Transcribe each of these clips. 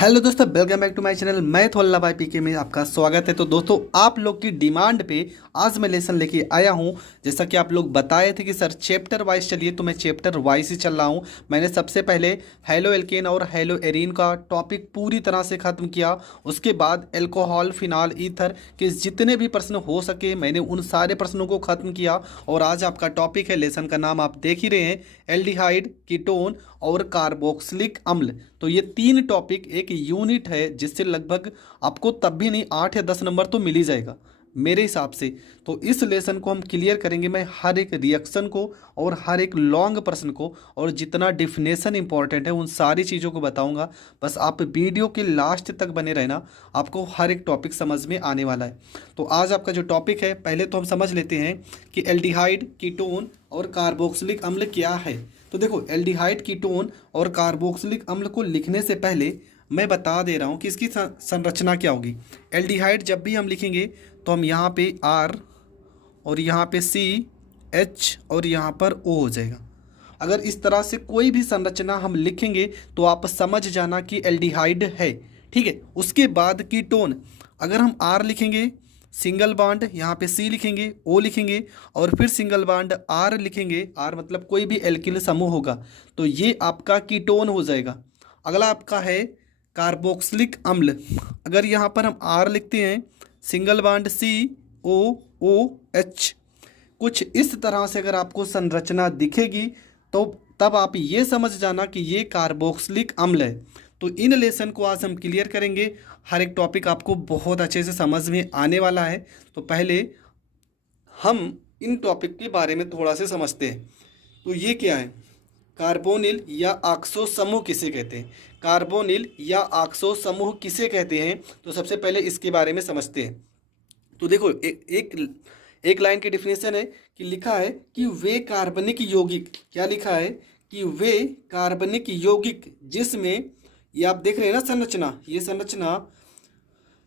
Hello दोस्तों, welcome back to my channel. मैं थोल्ला भाई पीके में आपका स्वागत है। तो दोस्तों, आप लोग की डिमांड पे आज मैं लेसन लेके आया हूँ। जैसा कि आप लोग बताए थे कि सर चैप्टर वाइज चलिए, तो मैं चैप्टर वाइज ही चल रहा हूँ। मैंने सबसे पहले हेलो एल्केन और हेलो एरीन का टॉपिक पूरी तरह से ख़त्म किया। उसके बाद एल्कोहल, फिनाल, ईथर के जितने भी प्रश्न हो सके मैंने उन सारे प्रश्नों को ख़त्म किया। और आज आपका टॉपिक है, लेसन का नाम आप देख ही रहे हैं, एल्डिहाइड, कीटोन और कार्बोक्सिलिक अम्ल। तो ये तीन टॉपिक एक यूनिट है जिससे लगभग आपको तब भी नहीं 8 या 10 नंबर तो मिल ही जाएगा मेरे हिसाब से। तो इस लेसन को हम क्लियर करेंगे। मैं हर एक रिएक्शन को और हर एक लॉन्ग प्रश्न को और जितना डिफिनेशन इंपॉर्टेंट है उन सारी चीज़ों को बताऊंगा। बस आप वीडियो के लास्ट तक बने रहना, आपको हर एक टॉपिक समझ में आने वाला है। तो आज आपका जो टॉपिक है, पहले तो हम समझ लेते हैं कि एल्डिहाइड, कीटोन और कार्बोक्सिलिक अम्ल क्या है। तो देखो, एल्डिहाइड, कीटोन और कार्बोक्सिलिक अम्ल को लिखने से पहले मैं बता दे रहा हूँ कि इसकी संरचना क्या होगी। एल्डिहाइड जब भी हम लिखेंगे तो हम यहाँ पे R और यहाँ पे C, H और यहाँ पर O हो जाएगा। अगर इस तरह से कोई भी संरचना हम लिखेंगे तो आप समझ जाना कि एल्डिहाइड है। ठीक है। उसके बाद कीटोन, अगर हम R लिखेंगे, सिंगल बॉन्ड यहाँ पे C लिखेंगे, O लिखेंगे और फिर सिंगल बॉन्ड R लिखेंगे, R मतलब कोई भी एल्किल समूह होगा, तो ये आपका कीटोन हो जाएगा। अगला आपका है कार्बोक्सिलिक अम्ल। अगर यहाँ पर हम R लिखते हैं, सिंगल बॉन्ड COOH, कुछ इस तरह से अगर आपको संरचना दिखेगी तो तब आप ये समझ जाना कि ये कार्बोक्सिलिक अम्ल है। तो इन लेसन को आज हम क्लियर करेंगे। हर एक टॉपिक आपको बहुत अच्छे से समझ में आने वाला है। तो पहले हम इन टॉपिक के बारे में थोड़ा से समझते हैं। तो ये क्या है, कार्बोनिल या ऑक्सो समूह किसे कहते हैं। कार्बोनिल या ऑक्सो समूह किसे कहते हैं, तो सबसे पहले इसके बारे में समझते हैं। तो देखो, एक लाइन की डिफिनेशन है कि लिखा है कि वे कार्बनिक यौगिक, क्या लिखा है कि वे कार्बनिक यौगिक जिसमें, ये आप देख रहे हैं ना संरचना, ये संरचना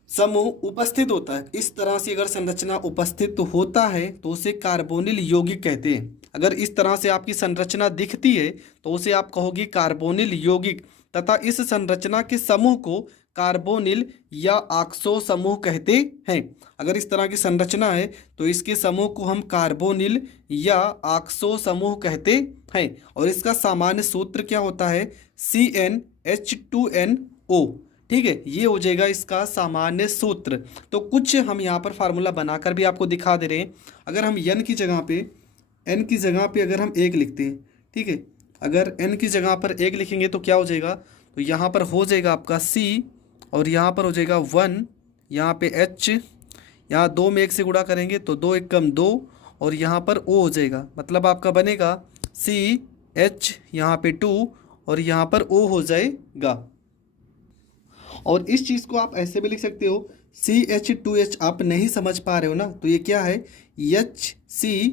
समूह उपस्थित होता है। इस तरह से अगर संरचना उपस्थित होता है तो उसे कार्बोनिल यौगिक कहते हैं। अगर इस तरह से आपकी संरचना दिखती है तो उसे आप कहोगे कार्बोनिल यौगिक, तथा इस संरचना के समूह को कार्बोनिल या ऑक्सो समूह कहते हैं। अगर इस तरह की संरचना है तो इसके समूह को हम कार्बोनिल या ऑक्सो समूह कहते हैं। और इसका सामान्य सूत्र क्या होता है, CnH2nO। ठीक है, ये हो जाएगा इसका सामान्य सूत्र। तो कुछ हम यहाँ पर फार्मूला बनाकर भी आपको दिखा दे रहे हैं। अगर हम n की जगह पे अगर हम 1 लिखते हैं, ठीक है, अगर n की जगह पर 1 लिखेंगे तो क्या हो जाएगा, तो यहाँ पर हो जाएगा आपका C और यहाँ पर हो जाएगा 1, यहाँ पे H, यहाँ 2 में 1 से गुणा करेंगे तो 2 1 कम 2 और यहाँ पर O हो जाएगा। मतलब आपका बनेगा CH, यहाँ पे 2 और यहाँ पर O हो जाएगा। और इस चीज़ को आप ऐसे भी लिख सकते हो, CH2H। आप नहीं समझ पा रहे हो ना, तो ये क्या है, HCHO।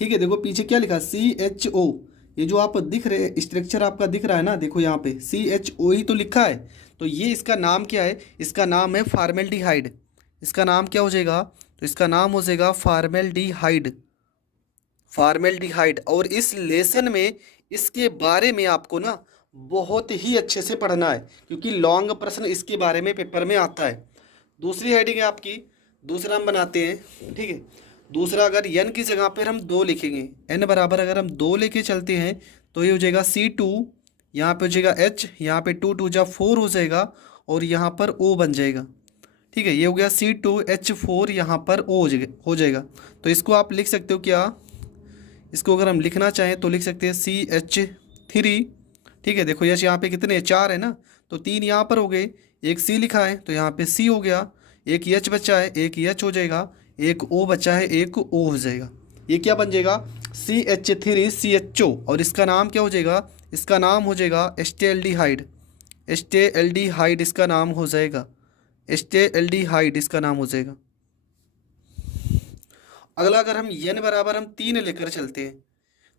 ठीक है, देखो पीछे क्या लिखा, CHO। ये जो आप दिख रहे स्ट्रक्चर आपका दिख रहा है ना, देखो यहाँ पे CHO ही तो लिखा है। तो ये इसका नाम क्या है, इसका नाम है फार्मेल्डिहाइड। इसका नाम क्या हो जाएगा, तो इसका नाम हो जाएगा फार्मेल्डिहाइड। फार्मेल्डिहाइड। और इस लेसन में इसके बारे में आपको ना बहुत ही अच्छे से पढ़ना है, क्योंकि लॉन्ग प्रश्न इसके बारे में पेपर में आता है। दूसरी हेडिंग है आपकी, दूसरा हम बनाते हैं। ठीक है, दूसरा अगर n की जगह पर हम 2 लिखेंगे, n बराबर अगर हम 2 लेके चलते हैं तो ये हो जाएगा C2, यहाँ पे हो जाएगा H, यहाँ पे 2 2 जा 4 हो जाएगा और यहाँ पर O बन जाएगा। ठीक है, ये हो गया C2H4, यहाँ पर O हो जाएगा। तो इसको आप लिख सकते हो क्या, इसको अगर हम लिखना चाहें तो लिख सकते हैं CH3। ठीक है, देखो यश यहाँ पे कितने 4 है ना, तो 3 यहाँ पर हो गए, एक C लिखा है तो यहाँ पे C हो गया, एक H बचा है, एक H हो जाएगा, एक O बचा है, एक O हो जाएगा। ये क्या बन जाएगा, CH3CHO। और इसका नाम क्या हो जाएगा, इसका नाम हो जाएगा एस्टेल्डिहाइड। एस्टेल्डिहाइड इसका नाम हो जाएगा, एस्टेल्डिहाइड इसका नाम हो जाएगा। अगला अगर हम n बराबर हम 3 लेकर चलते हैं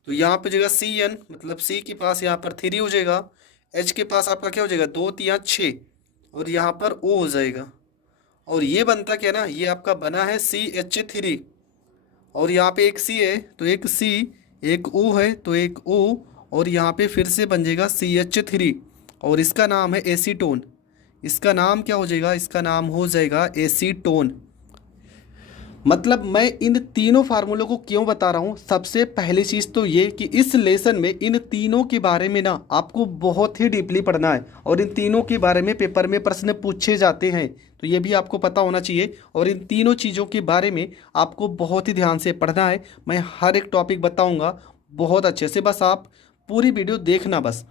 तो यहाँ पे जाएगा CN, मतलब C के पास यहाँ पर 3 हो जाएगा, H के पास आपका क्या हो जाएगा 2 3 6 और यहाँ पर O हो जाएगा। और ये बनता क्या ना, ये आपका बना है CH3 और यहाँ पे एक C है तो एक C, एक O है तो एक O और यहाँ पे फिर से बन जाएगा CH3 और इसका नाम है एसीटोन। इसका नाम क्या हो जाएगा, इसका नाम हो जाएगा एसीटोन। मतलब मैं इन तीनों फार्मूलों को क्यों बता रहा हूँ, सबसे पहली चीज़ तो ये कि इस लेसन में इन तीनों के बारे में ना आपको बहुत ही डीपली पढ़ना है और इन तीनों के बारे में पेपर में प्रश्न पूछे जाते हैं, तो ये भी आपको पता होना चाहिए। और इन तीनों चीज़ों के बारे में आपको बहुत ही ध्यान से पढ़ना है। मैं हर एक टॉपिक बताऊँगा बहुत अच्छे से, बस आप पूरी वीडियो देखना बस।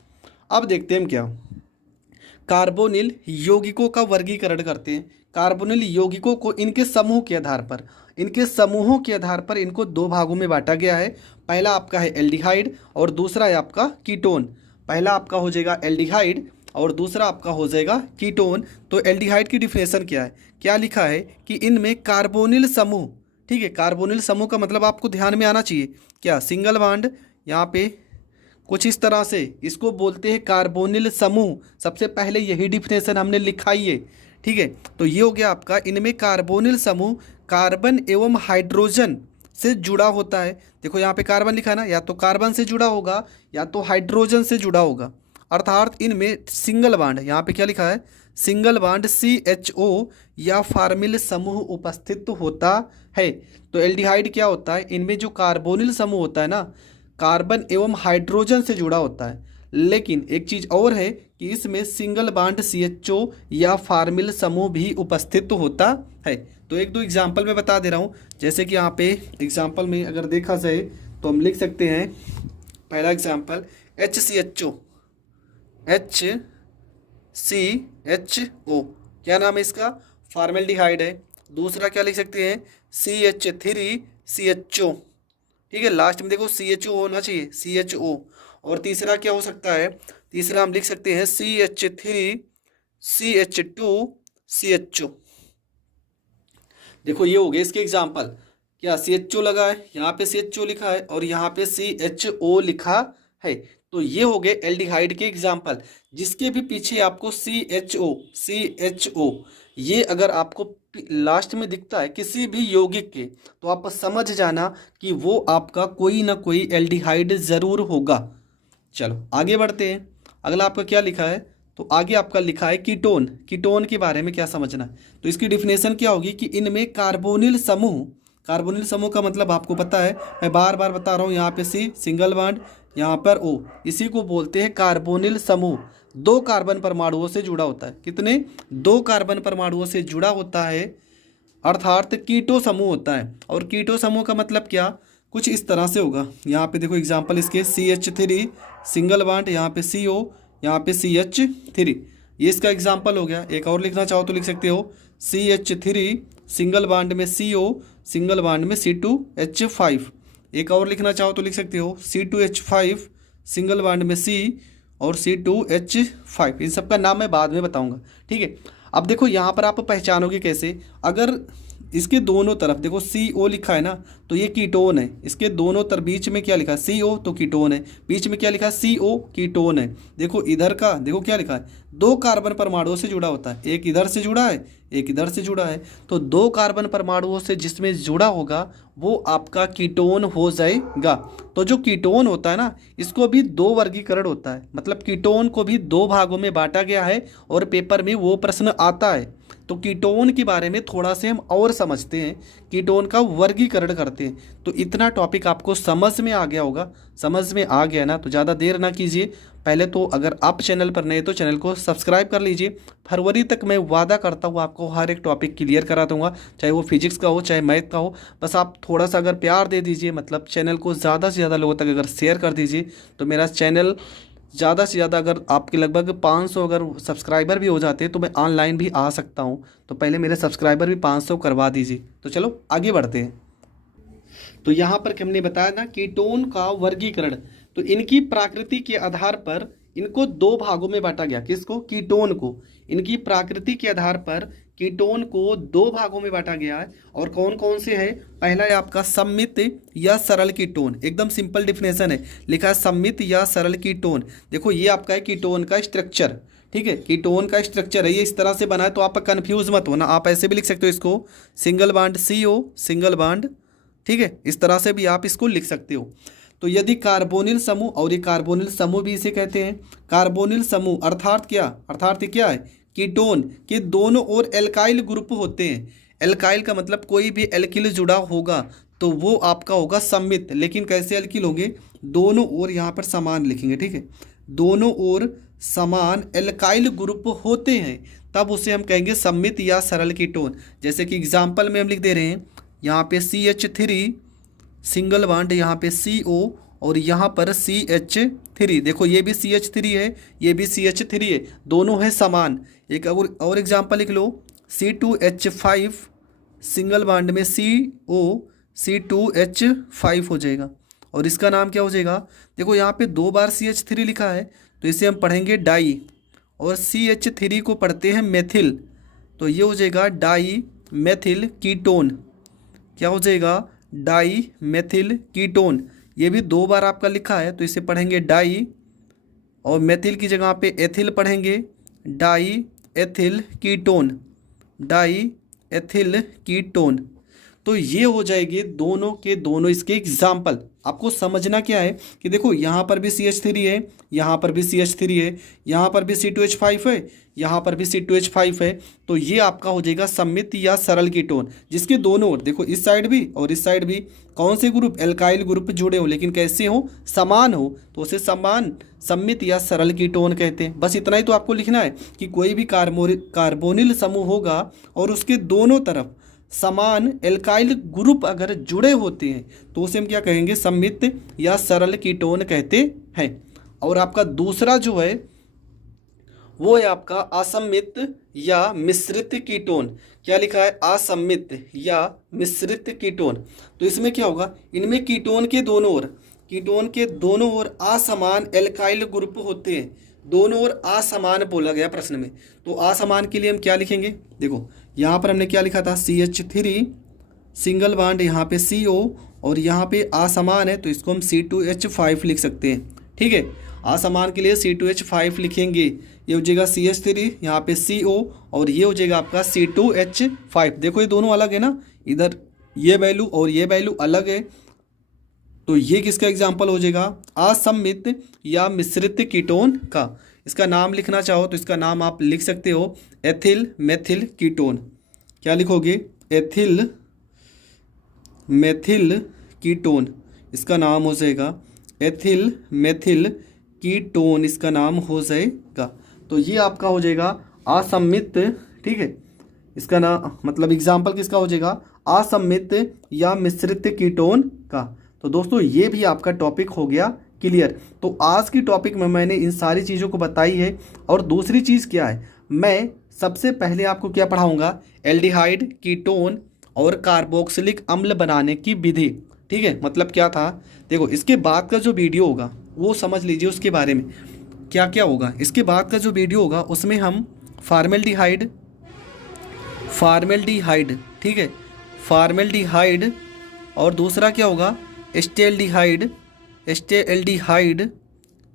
अब देखते हैं हम क्या कार्बोनिल यौगिकों का वर्गीकरण करते हैं। कार्बोनिल यौगिकों को इनके समूह के आधार पर, इनके समूहों के आधार पर इनको दो भागों में बांटा गया है। पहला आपका है एल्डिहाइड और दूसरा है आपका कीटोन। पहला आपका हो जाएगा एल्डिहाइड और दूसरा आपका हो जाएगा कीटोन। तो एल्डिहाइड की डिफिनेशन क्या है, क्या लिखा है कि इनमें कार्बोनिल समूह, ठीक है, कार्बोनिल समूह का मतलब आपको ध्यान में आना चाहिए क्या, सिंगल बॉन्ड, यहाँ पे कुछ इस तरह से इसको बोलते हैं कार्बोनिल समूह। सबसे पहले यही डिफिनेशन हमने लिखा ही है, ठीक है। तो ये हो गया आपका, इनमें कार्बोनिल समूह कार्बन एवं हाइड्रोजन से जुड़ा होता है। देखो यहाँ पे कार्बन लिखा है ना, या तो कार्बन से जुड़ा होगा या तो हाइड्रोजन से जुड़ा होगा, अर्थात इनमें सिंगल बॉन्ड, यहाँ पे क्या लिखा है, सिंगल बॉन्ड CHO या फार्मिल समूह उपस्थित होता है। तो एल्डिहाइड क्या होता है, इनमें जो कार्बोनिल समूह होता है ना, कार्बन एवं हाइड्रोजन से जुड़ा होता है। लेकिन एक चीज़ और है कि इसमें सिंगल बॉन्ड CHO या फार्मिल समूह भी उपस्थित होता है। तो एक दो एग्जाम्पल मैं बता दे रहा हूँ, जैसे कि यहाँ पे एग्जाम्पल में अगर देखा जाए तो हम लिख सकते हैं, पहला एग्जाम्पल HCHO, HCHO क्या नाम है इसका, फॉर्मेल्डिहाइड है। दूसरा क्या लिख सकते हैं, CH3CHO, ठीक है, लास्ट में देखो CHO होना चाहिए, CHO। और तीसरा क्या हो सकता है, तीसरा हम लिख सकते हैं CH3CH2CHO। देखो ये हो गए इसके एग्जाम्पल, क्या CHO लगा है, यहाँ पे CHO लिखा है और यहाँ पे CHO लिखा है। तो ये हो गए एल्डिहाइड के एग्जाम्पल, जिसके भी पीछे आपको CHO ये अगर आपको लास्ट में दिखता है किसी भी यौगिक के, तो आप समझ जाना कि वो आपका कोई ना कोई एल्डिहाइड ज़रूर होगा। चलो आगे बढ़ते हैं, अगला आपका क्या लिखा है, तो आगे आपका लिखा है कीटोन। कीटोन के बारे में क्या समझना है, तो इसकी डिफिनेशन क्या होगी कि इनमें कार्बोनिल समूह, कार्बोनिल समूह का मतलब आपको पता है, मैं बार बार बता रहा हूँ, यहाँ पे C सिंगल बॉन्ड, यहाँ पर O, इसी को बोलते हैं कार्बोनिल समूह। दो कार्बन परमाणुओं से जुड़ा होता है, कितने, दो कार्बन परमाणुओं से जुड़ा होता है, अर्थात कीटो समूह होता है। और कीटो समूह का मतलब क्या, कुछ इस तरह से होगा, यहाँ पे देखो एग्जांपल इसके CH3 सिंगल बॉन्ड, यहाँ पे CO, यहाँ पे CH3, ये इसका एग्जांपल हो गया। एक और लिखना चाहो तो लिख सकते हो, CH3 सिंगल बॉन्ड में CO, सिंगल बॉन्ड में C2H5। एक और लिखना चाहो तो लिख सकते हो C2H5 सिंगल बॉन्ड में C और C2H5। इन सब का नाम मैं बाद में बताऊंगा, ठीक है। अब देखो यहाँ पर आप पहचानोगे कैसे, अगर इसके दोनों तरफ देखो CO लिखा है ना, तो ये कीटोन है। इसके दोनों तरफ बीच में क्या लिखा है, CO, तो कीटोन है। बीच में क्या लिखा है, CO, कीटोन है। देखो इधर का देखो क्या लिखा है, दो कार्बन परमाणुओं से जुड़ा होता है, एक इधर से जुड़ा है, एक इधर से जुड़ा है। तो दो कार्बन परमाणुओं से जिसमें जुड़ा होगा वो आपका कीटोन हो जाएगा। तो जो कीटोन होता है ना, इसको भी दो वर्गीकरण होता है, मतलब कीटोन को भी दो भागों में बांटा गया है और पेपर में वो प्रश्न आता है। तो कीटोन के बारे में थोड़ा से हम और समझते हैं, कीटोन का वर्गीकरण करते हैं। तो इतना टॉपिक आपको समझ में आ गया होगा, समझ में आ गया ना, तो ज़्यादा देर ना कीजिए। पहले तो अगर आप चैनल पर नए तो चैनल को सब्सक्राइब कर लीजिए। फरवरी तक मैं वादा करता हूँ आपको हर एक टॉपिक क्लियर करा दूँगा, चाहे वो फिजिक्स का हो चाहे मैथ का हो। बस आप थोड़ा सा अगर प्यार दे दीजिए, मतलब चैनल को ज़्यादा से ज़्यादा लोगों तक अगर शेयर कर दीजिए, तो मेरा चैनल ज़्यादा से ज़्यादा, अगर आपके लगभग 500 अगर सब्सक्राइबर भी हो जाते हैं तो मैं ऑनलाइन भी आ सकता हूं। तो पहले मेरे सब्सक्राइबर भी 500 करवा दीजिए। तो चलो आगे बढ़ते हैं। तो यहाँ पर हमने बताया ना कीटोन का वर्गीकरण, तो इनकी प्रकृति के आधार पर इनको दो भागों में बांटा गया। किसको, कीटोन को। इनकी प्रकृति के आधार पर कीटोन को दो भागों में बांटा गया है। और कौन कौन से है, पहला है आपका सममित या सरल कीटोन, एकदम सिंपल डिफिनेशन है, लिखा है सममित या सरल कीटोन। देखो ये आपका है कीटोन का स्ट्रक्चर, ठीक है, कीटोन का स्ट्रक्चर है, ये इस तरह से बना है। तो आप कंफ्यूज मत होना, आप ऐसे भी लिख सकते हो इसको, single bond CO single bond, ठीक है, इस तरह से भी आप इसको लिख सकते हो। तो यदि कार्बोनिल समूह, और ये कार्बोनिल समूह भी इसे कहते हैं, कार्बोनिल समूह अर्थात क्या, अर्थात ये क्या है, कीटोन के दोनों ओर एल्काइल ग्रुप होते हैं। एल्काइल का मतलब कोई भी एल्किल जुड़ा होगा तो वो आपका होगा सम्मित। लेकिन कैसे एल्किल होंगे, दोनों ओर यहाँ पर समान लिखेंगे, ठीक है, दोनों ओर समान एल्काइल ग्रुप होते हैं तब उसे हम कहेंगे सम्मित या सरल कीटोन। जैसे कि एग्जाम्पल में हम लिख दे रहे हैं, यहाँ पे CH3 सिंगल बॉन्ड, यहाँ पे CO और यहाँ पर CH3, देखो ये भी CH3 है, ये भी CH3 है, दोनों है समान। एक और एग्जाम्पल लिख लो, C2H5 सिंगल बॉन्ड में CO C2H5 हो जाएगा और इसका नाम क्या हो जाएगा, देखो यहाँ पे 2 बार CH3 लिखा है तो इसे हम पढ़ेंगे डाई, और CH3 को पढ़ते हैं मेथिल, तो ये हो जाएगा डाई मेथिल कीटोन। क्या हो जाएगा, डाई मेथिल कीटोन। ये भी 2 बार आपका लिखा है तो इसे पढ़ेंगे डाई, और मेथिल की जगह पे एथिल पढ़ेंगे, die ethyl ketone, die ethyl ketone. तो ये हो जाएंगे दोनों के दोनों इसके एग्जाम्पल। आपको समझना क्या है कि देखो यहाँ पर भी CH3 है, यहाँ पर भी CH3 है, यहाँ पर भी C2H5 है, यहाँ पर भी C2H5 है, तो ये आपका हो जाएगा सम्मित या सरल कीटोन, जिसके दोनों ओर देखो इस साइड भी और इस साइड भी कौन से ग्रुप, एल्काइल ग्रुप जुड़े हो, लेकिन कैसे हो, समान हो, तो उसे समान सम्मित या सरल कीटोन कहते हैं। बस इतना ही तो आपको लिखना है कि कोई भी कार्बोनिल समूह होगा और उसके दोनों तरफ समान एल्काइल ग्रुप अगर जुड़े होते हैं तो उसे हम क्या कहेंगे, सम्मित या सरल कीटोन कहते हैं। और आपका दूसरा जो है वो है आपका असम्मित या मिश्रित कीटोन। क्या लिखा है, असम्मित या मिश्रित कीटोन। तो इसमें क्या होगा, इनमें कीटोन के दोनों ओर असमान एल्काइल ग्रुप होते हैं, दोनों ओर असमान बोला गया प्रश्न में। तो असमान के लिए हम क्या लिखेंगे, देखो यहाँ पर हमने क्या लिखा था, CH3 सिंगल बॉन्ड, यहाँ पे CO और यहाँ पे असमान है तो इसको हम C2H5 लिख सकते हैं, ठीक है। असमान के लिए C2H5 लिखेंगे, ये हो जाएगा CH3, यहाँ पे CO और ये हो जाएगा आपका C2H5। देखो ये दोनों अलग है ना, इधर ये वैल्यू और ये वैल्यू अलग है, तो ये किसका एग्जाम्पल हो जाएगा, असम्मित या मिश्रित कीटोन का। इसका नाम लिखना चाहो तो इसका नाम आप लिख सकते हो एथिल मेथिल कीटोन। क्या लिखोगे, एथिल मेथिल कीटोन, इसका नाम हो जाएगा एथिल मेथिल कीटोन, इसका नाम हो जाएगा। तो ये आपका हो जाएगा असम्मित, ठीक है, इसका नाम मतलब एग्जाम्पल किसका हो जाएगा, असम्मित या मिश्रित कीटोन का। तो दोस्तों ये भी आपका टॉपिक हो गया क्लियर। तो आज की टॉपिक में मैंने इन सारी चीज़ों को बताई है। और दूसरी चीज़ क्या है, मैं सबसे पहले आपको क्या पढ़ाऊंगा, एल्डिहाइड, कीटोन और कार्बोक्सिलिक अम्ल बनाने की विधि, ठीक है। मतलब क्या था, देखो इसके बाद का जो वीडियो होगा वो समझ लीजिए उसके बारे में क्या क्या होगा। इसके बाद का जो वीडियो होगा उसमें हम फार्मेल्डिहाइड, ठीक है, फार्मेल्डिहाइड और दूसरा क्या होगा, एस्टेल्डिहाइड,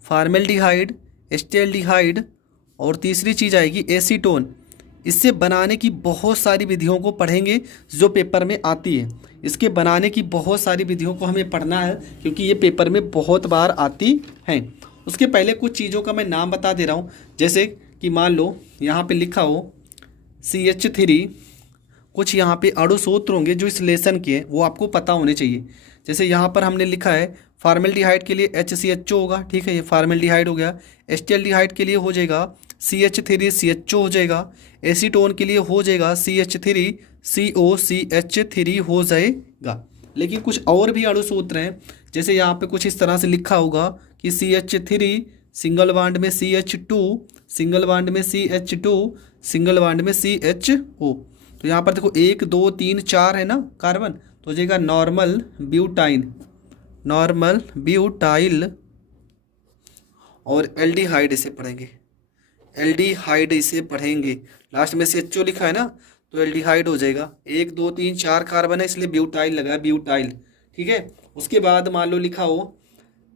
फार्मेल्डिहाइड, एस्टेल्डिहाइड और तीसरी चीज़ आएगी एसीटोन। इससे बनाने की बहुत सारी विधियों को पढ़ेंगे जो पेपर में आती है। इसके बनाने की बहुत सारी विधियों को हमें पढ़ना है क्योंकि ये पेपर में बहुत बार आती हैं। उसके पहले कुछ चीज़ों का मैं नाम बता दे रहा हूँ, जैसे कि मान लो यहाँ पे लिखा हो CH3, कुछ यहाँ पे अणु सूत्र होंगे जो इस लेसन के हैं वो आपको पता होने चाहिए। जैसे यहाँ पर हमने लिखा है फार्मेल्डिहाइड के लिए HCHO होगा, ठीक है, ये फार्मेल्डिहाइड हो गया। एस्टेल्डिहाइड के लिए हो जाएगा CH3CHO हो जाएगा। एसीटोन के लिए हो जाएगा CH3COCH3 हो जाएगा। लेकिन कुछ और भी अणु सूत्र हैं, जैसे यहाँ पे कुछ इस तरह से लिखा होगा कि CH3 सिंगल बॉन्ड में CH2, सिंगल बॉन्ड में CH2, सिंगल बॉन्ड में CHO। तो यहाँ पर देखो 1 2 3 4 है ना कार्बन, तो हो जाएगा नॉर्मल ब्यूटाइल और एल्डिहाइड इसे पढ़ेंगे, लास्ट में CHO लिखा है ना तो एल्डिहाइड हो जाएगा। 1 2 3 4 कार्बन है इसलिए ब्यूटाइल लगा, ब्यूटाइल, ठीक है। उसके बाद मान लो लिखा हो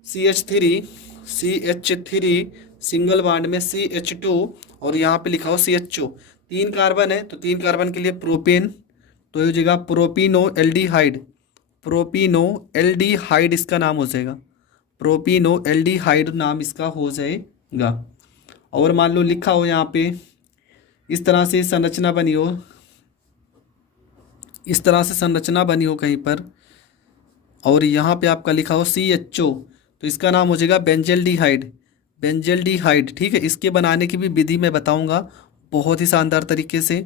CH3 सिंगल बॉन्ड में CH2 और यहाँ पे लिखा हो CHO, 3 कार्बन है तो 3 कार्बन के लिए प्रोपेन, तो हो जाएगा प्रोपिनो एल्डिहाइड इसका नाम हो जाएगा, प्रोपिनो एल्डिहाइड नाम इसका हो जाएगा। जाएगा। और मान लो लिखा हो यहाँ पे इस तरह से संरचना बनी हो, इस तरह से संरचना बनी हो कहीं पर, और यहाँ पे आपका लिखा हो CHO, तो इसका नाम हो जाएगा बेंजल्डिहाइड, बेंजल्डिहाइड। ठीक है, इसके बनाने की भी विधि मैं बताऊंगा बहुत ही शानदार तरीके से।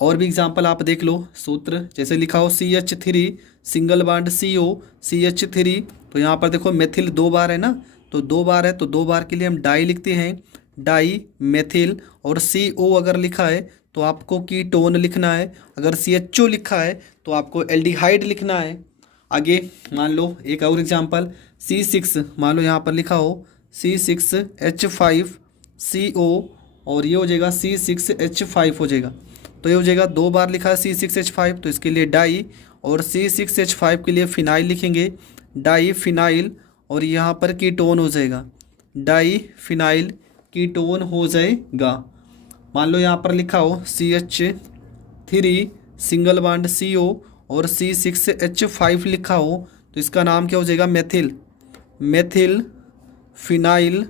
और भी एग्जांपल आप देख लो, सूत्र जैसे लिखा हो CH3 single bond CO CH3, तो यहाँ पर देखो मेथिल 2 बार है ना, तो 2 बार है, तो 2 बार के लिए हम डाई लिखते हैं, डाई मेथिल। और CO अगर लिखा है तो आपको कीटोन लिखना है, अगर CHO लिखा है तो आपको एल्डिहाइड लिखना है। आगे मान लो एक और एग्जांपल C6, मान लो यहाँ पर लिखा हो C6H5CO, और ये हो जाएगा C6H5 हो जाएगा। तो ये हो जाएगा 2 बार लिखा है C6H5, तो इसके लिए डाई, और C6H5 के लिए फिनाइल लिखेंगे, डाई फिनाइल, और यहाँ पर कीटोन हो जाएगा, डाई फिनाइल कीटोन हो जाएगा। मान लो यहाँ पर लिखा हो CH3 सिंगल बॉन्ड CO और C6H5 लिखा हो, तो इसका नाम क्या हो जाएगा, methyl, methyl phenyl,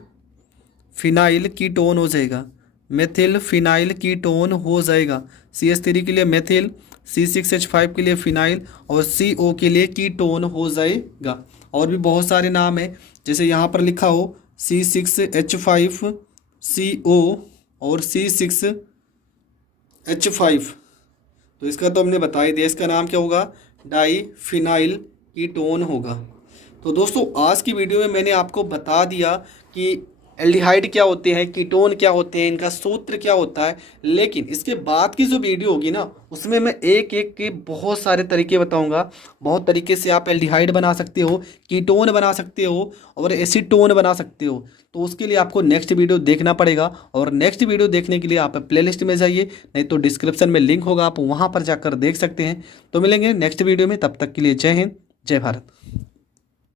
phenyl ketone हो जाएगा, मेथिल फिनाइल कीटोन हो जाएगा। CH3 के लिए मेथिल, C6H5 के लिए फिनाइल, और CO के लिए कीटोन हो जाएगा। और भी बहुत सारे नाम हैं, जैसे यहाँ पर लिखा हो C6H5CO और C6H5, तो इसका तो हमने बता ही दिया, इसका नाम क्या होगा, डाई फिनाइल कीटोन होगा। तो दोस्तों आज की वीडियो में मैंने आपको बता दिया कि एल्डिहाइड क्या होते हैं, कीटोन क्या होते हैं, इनका सूत्र क्या होता है। लेकिन इसके बाद की जो वीडियो होगी ना, उसमें मैं एक एक के बहुत सारे तरीके बताऊंगा। बहुत तरीके से आप एल्डिहाइड बना सकते हो, कीटोन बना सकते हो, और एसीटोन बना सकते हो। तो उसके लिए आपको नेक्स्ट वीडियो देखना पड़ेगा, और नेक्स्ट वीडियो देखने के लिए आप प्लेलिस्ट में जाइए, नहीं तो डिस्क्रिप्शन में लिंक होगा, आप वहाँ पर जाकर देख सकते हैं। तो मिलेंगे नेक्स्ट वीडियो में, तब तक के लिए जय हिंद, जय भारत।